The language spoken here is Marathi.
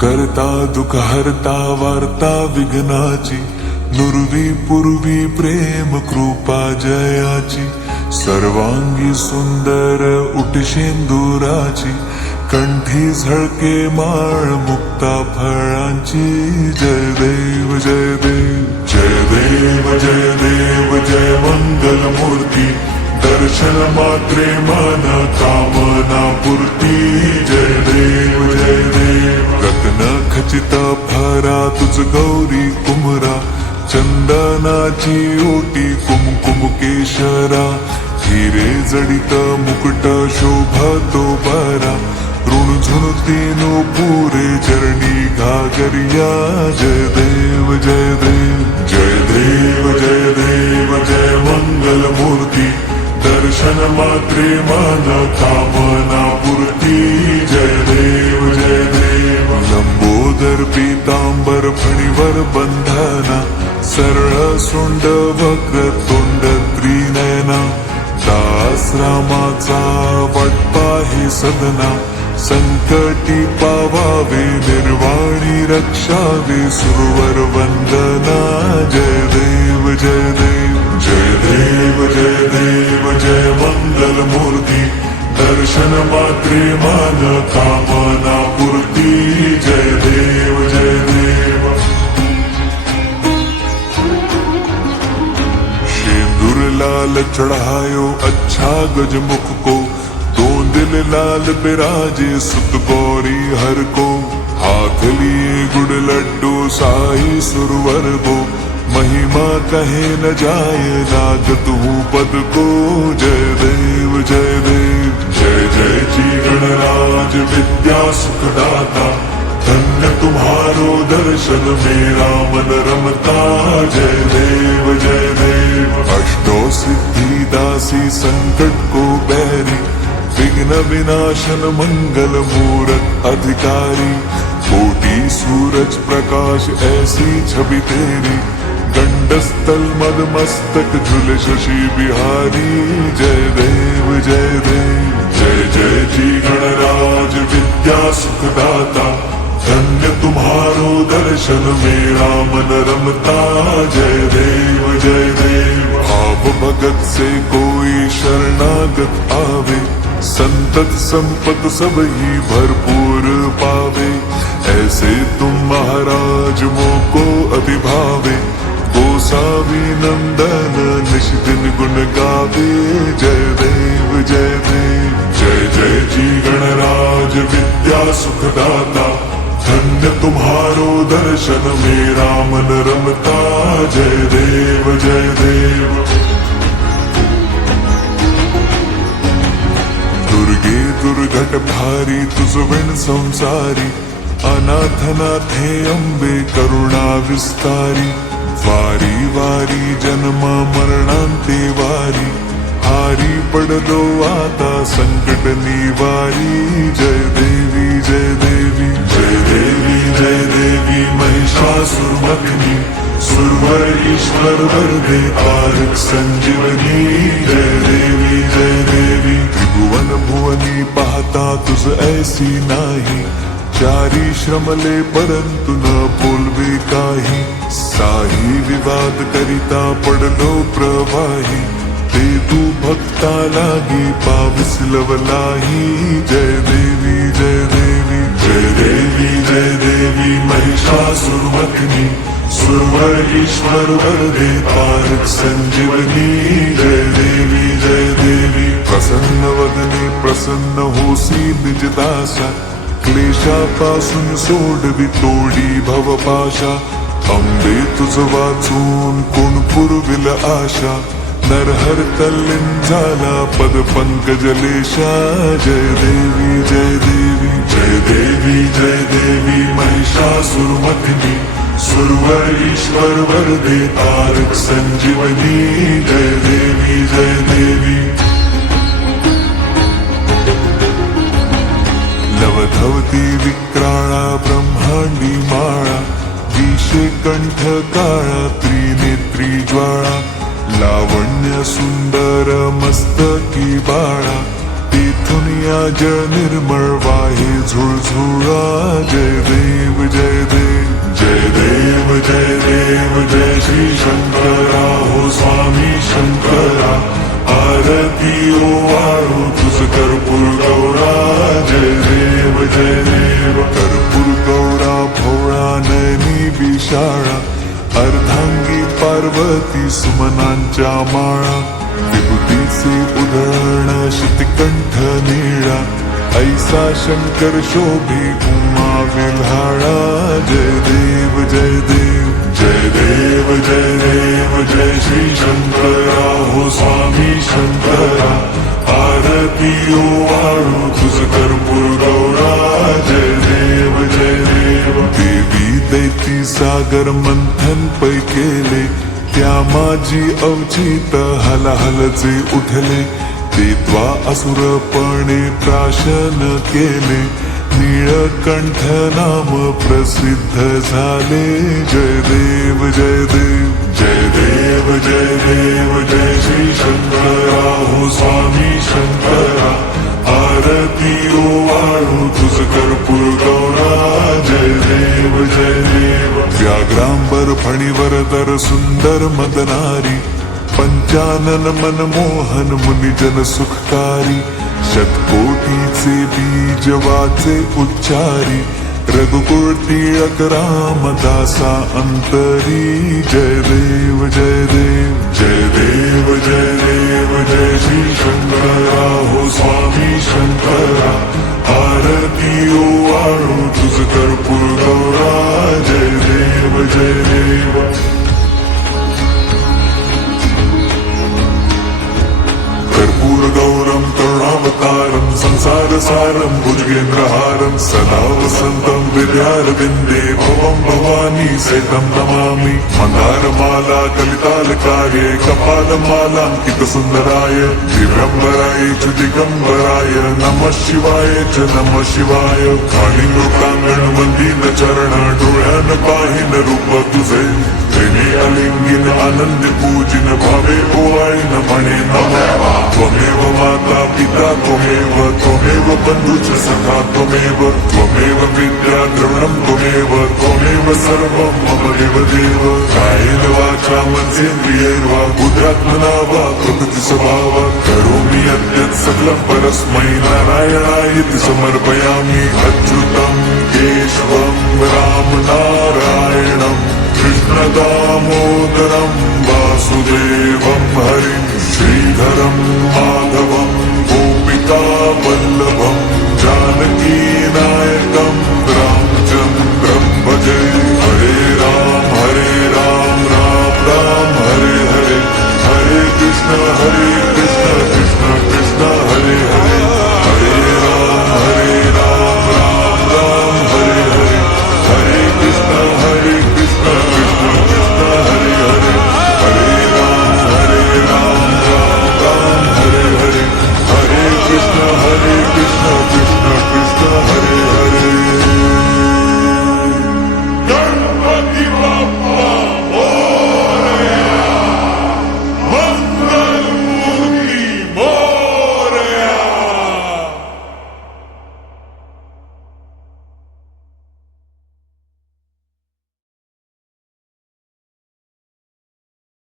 करता दुःख हरता वार्ता विघ्नाची, नुरवी पूर्वी प्रेम कृपा जयाची, सर्वांगी सुंदर उठशेंदुराची, कंठी झळके माळ मुक्ता फळांची. जय देव जय देव जय देव जय देव जय मंगल मूर्ती, दर्शन मात्रे मन कामना पूर्ती. जय देव जय देव रत्न खचित फरा तुझ गौरी कुमरा, चंदनाची ओटी कुमकुम केशरा, हिरे जडित मुकुट शोभतो बरा, ऋणझुणतीनो पुरे चरणी घागरिया. जय देव जय देव जय देव जय देव जय मंगल मूर्ती, दर्शन मात्रे मन कामना पूर्ती. जय देव जय देव लंबोदर पीतांबर फणीवर बंधना, सरळ सोंड वक्र तोंड त्रिनयना, दास रामाचा वाटपा हे सदना, संकटी पावावे निर्वाणी रक्षावे सुरवर वंदना. जय देव जय देव जय देव जय देव जय मंगल मूर्ती, दर्शन मात्रे मन कामना पूर्ती. जय देव जय देव शेंदूर लाल चढ़ायो अच्छा गजमुख को, दो दिल लाल बिराजे सुत गौरी हर को, हाथ लिए गुड़ लड्डू साई सुरवर को, महिमा कहे न जाए लागत हूँ पद को. जय देव जय देव जय जय जी गणराज विद्या सुखदाता, धन्य तुम्हारो दर्शन मेरा मन रमता. जय देव जय देव अष्टो सिद्धि दासी संकट को बैरी, विघ्न विनाशन मंगल मूरत अधिकारी, कोटि सूरज प्रकाश ऐसी छवि तेरी, गंडस्थल मद मस्तक झुल शशि बिहारी. जय देव जय देव जय जय जी गणराज विद्या सुखदाता, धन्य तुम्हारो दर्शन मेरा मन रमता. जय देव जय देव आप भगत से कोई शरणागत आवे, संतत संपत सब ही भरपूर पावे, ऐसे तुम महाराज मोको अति भावे, गोसावी नंदन निष्दिन गुण गावे. जय देव जय देव जय जय जी गणराज विद्या सुखदाता, धन्य तुम्हारो दर्शन मेरा मन रमता. जय देव जय देव दुर्गे दुर्घट भारी तुझ विण संसारी, अनाथनाथे अंबे करुणा विस्तारी, वारी वारी जन्मा मरणांते वारी, हारी पडलो आता संकट निवारी. जय देवी जय देवी जय देवी जय देवी महिषासुरमर्दिनी, सुरवर ईश्वर वरदे तारक संजीवनी. जय देवी जय देवी त्रिभुवन भुवनी पाहता तुझ ऐसी नाही, चारी श्रमले परंतु न बोलवे काही, साही विवाद करिता पडलो प्रवाही, ते तू भक्ता लागी पाविसलवलाही. जय देवी जय देवी जय देवी जय देवी महिषासुरमर्दिनी, सुरवर ईश्वर वरदे तारक संजीवनी. जय देवी जय देवी प्रसन्न वदने प्रसन्न होसी निजदासा, क्लेशापासून सोडवी तोडी भवपाशा, अंबे तुझ वाचून कोण पुरविल आशा, नरहर तल्लीन झाला पद पंकजलेशा. जय देवी जय देवी जय देवी जय देवी महिषासुरमर्दिनी, सुरवर ईश्वर वरदे तारक संजीवनी. जय देवी जय देवी लवधवती विक्राळा ब्रह्मांडी माळा, विषे कंठ काळा त्रिनेत्री ज्वाळा, लावण्य सुंदर मस्तकी बाळा, तेथून आज निर्मळ वाहे झुळझुळा. जय देव जय देव जय देव जय देव जय श्री शंकरा हो स्वामी शंकरा. आरती ओवाळू तुझ कर्पूर गौरा. जय देव जय देव कर्पूर गौरा भोळा नयनी विशाळा. अर्धांगी पार्वती सुमनांच्या माळा. विभूतीचे उधळण शितिकंठ निळा. ऐसा शंकर शोभे उमा विल्हाळा. जय देव जय देव जय देव जय देव जय श्री शंकरा हो स्वामी शंकरा. आरती ओवाळू तुझ कर्पूर गौरा. जय देव जय देव देवी दैती सागर मंथन पै केले. त्या माझी अवचित हलहलचे उठले. ते त्वा असुरपणे प्राशन केले. नीळकंठ नाम प्रसिद्ध झाले. जय देव जय देव जय देव जय देव जय श्री शंकरा हो स्वामी शंकरा. आरती ओवाळू तुझ कर्पूर गौरा. जय देव जय देव व्याघ्रांबर फणीवर दर सुंदर मदनारी. पंचानन मनमोहन मुनिजन सुखकारी. शतकोटीचे बीज वाचे उच्चारी. रघुकुळ टिळक रामदासा अंतरी. जय देव जय देव जय देव जय देव जय श्री शंकरा हो स्वामी शंकरा. आरती ओवाळू तुझ कर्पूर गौरा. जय देव जय देव कर्पूर गौरम करुणावतारम संसार सारम भुजगेंद्रहारम. सदा वसंतम विद्यारविंदे भवम भवानी सहितं नमामि. मंदारमाला कलितालकार्ये कपालमालांकित सुंदराय. दिव्यंबराय च दिगंबराय नमः शिवाय च नमः शिवाय. खाली लोकांगण वंदीन चरण डोळ्यान पाहिन रूप तुझे. प्रेमी अलिंगीन आनंद पूजिन भावे ओवाळीन म्हणे नमः. त्वमेव माता पिता त्वमेव त्वमेव बंधुच सखा त्वमेव. त्वमेव विद्या द्रवणं त्वमेव. त्वमेव सर्वं मम देवदेव. कायेन वाचा मनसेन्द्रियैर्वा बुद्ध्यात्मना वा प्रकृति स्वभावात्. करोमि यद्यत् सकलं परस्मै नारायणायेति समर्पयामि. अच्युतं केशवं राम नारायणं कृष्ण दामोदरं वासुदेवं हरिं श्रीधरं माधवं